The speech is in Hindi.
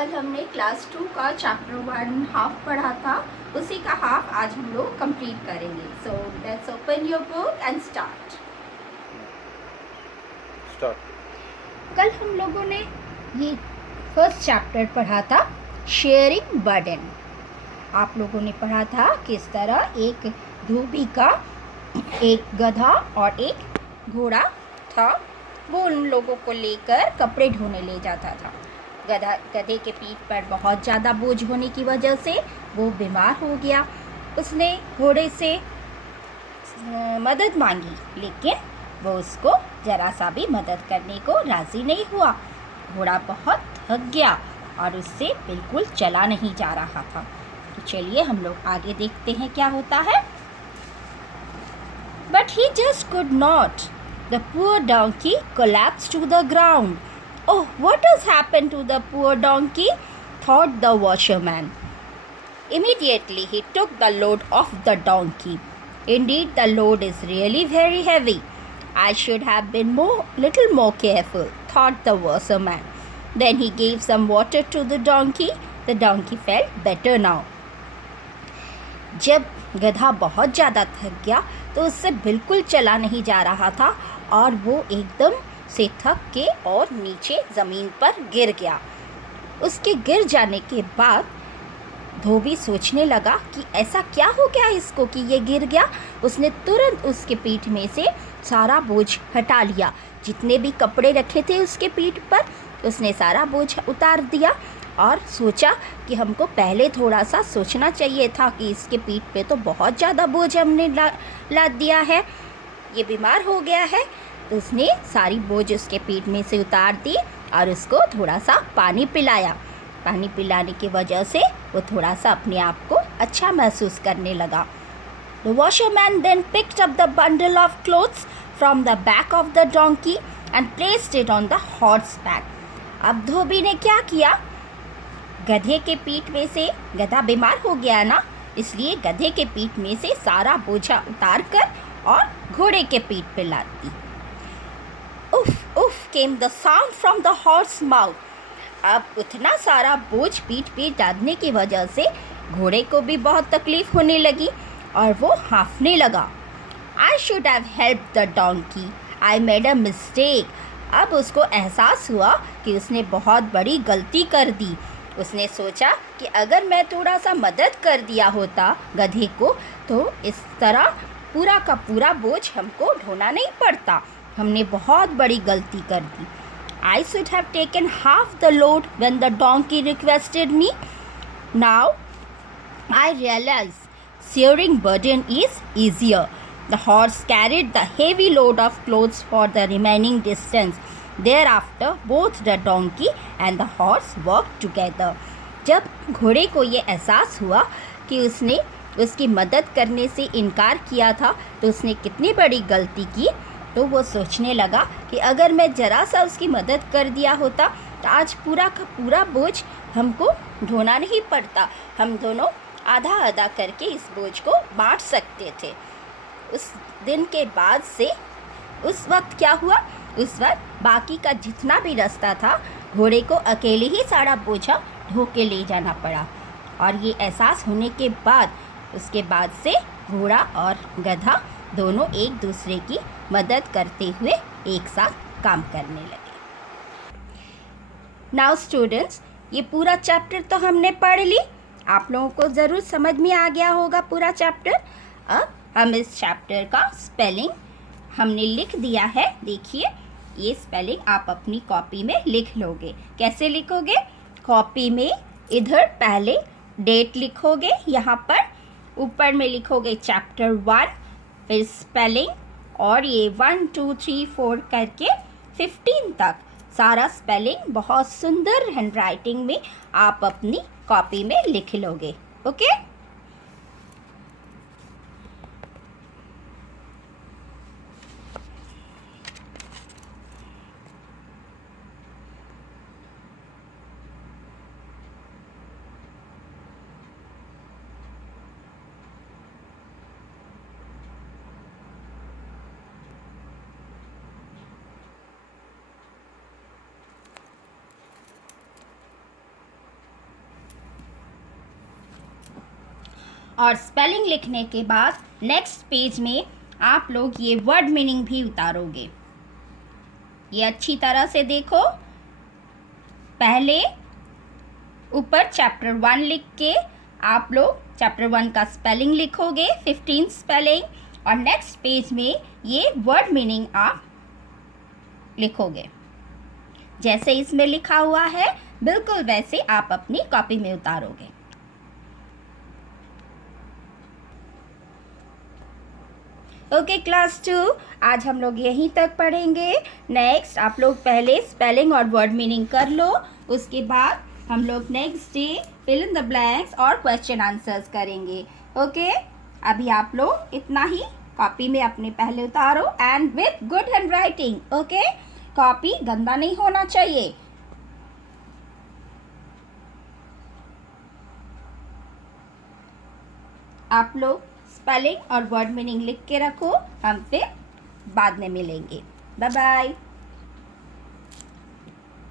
कल हमने क्लास 2 का चैप्टर 1 हाफ पढ़ा था, उसी का हाफ आज हम लोग कंप्लीट करेंगे। So let's open your book and start. कल हम लोगों ने ये फर्स्ट चैप्टर पढ़ा था, शेयरिंग बर्डन। आप लोगों ने पढ़ा था किस तरह एक धोबी का एक गधा और एक घोड़ा था, वो उन लोगों को लेकर कपड़े ढोने ले जाता था। गधे के पीठ पर बहुत ज़्यादा बोझ होने की वजह से वो बीमार हो गया। उसने घोड़े से मदद मांगी, लेकिन वो उसको जरा सा भी मदद करने को राज़ी नहीं हुआ। घोड़ा बहुत थक गया और उससे बिल्कुल चला नहीं जा रहा था। तो चलिए हम लोग आगे देखते हैं क्या होता है। But he just could not. The poor donkey collapsed to the ground. Oh, what has happened to the poor donkey? Thought the washerman. Immediately he took the load off the donkey. Indeed, the load is really very heavy. I should have been little more careful, thought the washerman. Then he gave some water to the donkey. The donkey felt better now. जब गधा बहुत ज़्यादा थक गया तो उससे बिल्कुल चला नहीं जा रहा था और वो एकदम से थक के और नीचे ज़मीन पर गिर गया। उसके गिर जाने के बाद धोबी सोचने लगा कि ऐसा क्या हो गया इसको कि ये गिर गया। उसने तुरंत उसके पीठ में से सारा बोझ हटा लिया। जितने भी कपड़े रखे थे उसके पीठ पर उसने सारा बोझ उतार दिया और सोचा कि हमको पहले थोड़ा सा सोचना चाहिए था कि इसके पीठ पे तो बहुत ज़्यादा बोझ हमने लाद दिया है, ये बीमार हो गया है। तो उसने सारी बोझ उसके पीठ में से उतार दी और उसको थोड़ा सा पानी पिलाया। पानी पिलाने की वजह से वो थोड़ा सा अपने आप को अच्छा महसूस करने लगा। The washerman then picked up the bundle of clothes from the back of the donkey and placed it on the horseback. अब धोबी ने क्या किया, गधे के पीठ में से, गधा बीमार हो गया ना, इसलिए गधे के पीठ में से सारा बोझा उतार कर और घोड़े के पीठ पे लाद दी। उफ उफ came the sound from the horse mouth. अब उतना सारा बोझ पीठ पे डालने की वजह से घोड़े को भी बहुत तकलीफ होने लगी और वो हाँफने लगा। I should have help the donkey, I made a mistake. अब उसको एहसास हुआ कि उसने बहुत बड़ी गलती कर दी। उसने सोचा कि अगर मैं थोड़ा सा मदद कर दिया होता गधे को तो इस तरह पूरा का पूरा बोझ हमको ढोना नहीं पड़ता। हमने बहुत बड़ी गलती कर दी। I should have taken half the load when the donkey requested me. Now I realize sharing burden is easier. The horse carried the heavy load of clothes for the remaining distance. Thereafter, both the donkey and the horse worked together. जब घोड़े को ये एहसास हुआ कि उसने उसकी मदद करने से इनकार किया था तो उसने कितनी बड़ी गलती की, तो वो सोचने लगा कि अगर मैं ज़रा सा उसकी मदद कर दिया होता तो आज पूरा का पूरा बोझ हमको ढोना नहीं पड़ता। हम दोनों आधा आधा करके इस बोझ को बांट सकते थे। उस दिन के बाद से उस वक्त क्या हुआ, उस वक्त बाकी का जितना भी रास्ता था घोड़े को अकेले ही सारा बोझा ढो के ले जाना पड़ा। और ये एहसास होने के बाद उसके बाद से घोड़ा और गधा दोनों एक दूसरे की मदद करते हुए एक साथ काम करने लगे। नाउ स्टूडेंट्स, ये पूरा चैप्टर तो हमने पढ़ ली, आप लोगों को ज़रूर समझ में आ गया होगा पूरा चैप्टर। अब हम इस चैप्टर का स्पेलिंग हमने लिख दिया है। देखिए, ये स्पेलिंग आप अपनी कॉपी में लिख लोगे। कैसे लिखोगे, कॉपी में इधर पहले डेट लिखोगे, यहाँ पर ऊपर में लिखोगे चैप्टर 1, फिर स्पेलिंग और ये 1 2 3 4 करके 15 तक सारा स्पेलिंग बहुत सुंदर हैंडराइटिंग में आप अपनी कॉपी में लिख लोगे। ओके। और स्पेलिंग लिखने के बाद नेक्स्ट पेज में आप लोग ये वर्ड मीनिंग भी उतारोगे। ये अच्छी तरह से देखो। पहले ऊपर चैप्टर 1 लिख के आप लोग चैप्टर 1 का स्पेलिंग लिखोगे, 15 स्पेलिंग, और नेक्स्ट पेज में ये वर्ड मीनिंग आप लिखोगे। जैसे इसमें लिखा हुआ है बिल्कुल वैसे आप अपनी कॉपी में उतारोगे। ओके क्लास 2, आज हम लोग यहीं तक पढ़ेंगे। नेक्स्ट आप लोग पहले स्पेलिंग और वर्ड मीनिंग कर लो, उसके बाद हम लोग next day fill in the blanks और क्वेश्चन आंसर्स करेंगे। ओके, अभी आप लोग इतना ही कॉपी में अपने पहले उतारो and with good hand writing. Okay, copy गंदा नहीं होना चाहिए। आप लोग स्पेलिंग और वर्ड मीनिंग लिख के रखो, हम फिर बाद में मिलेंगे। Bye bye.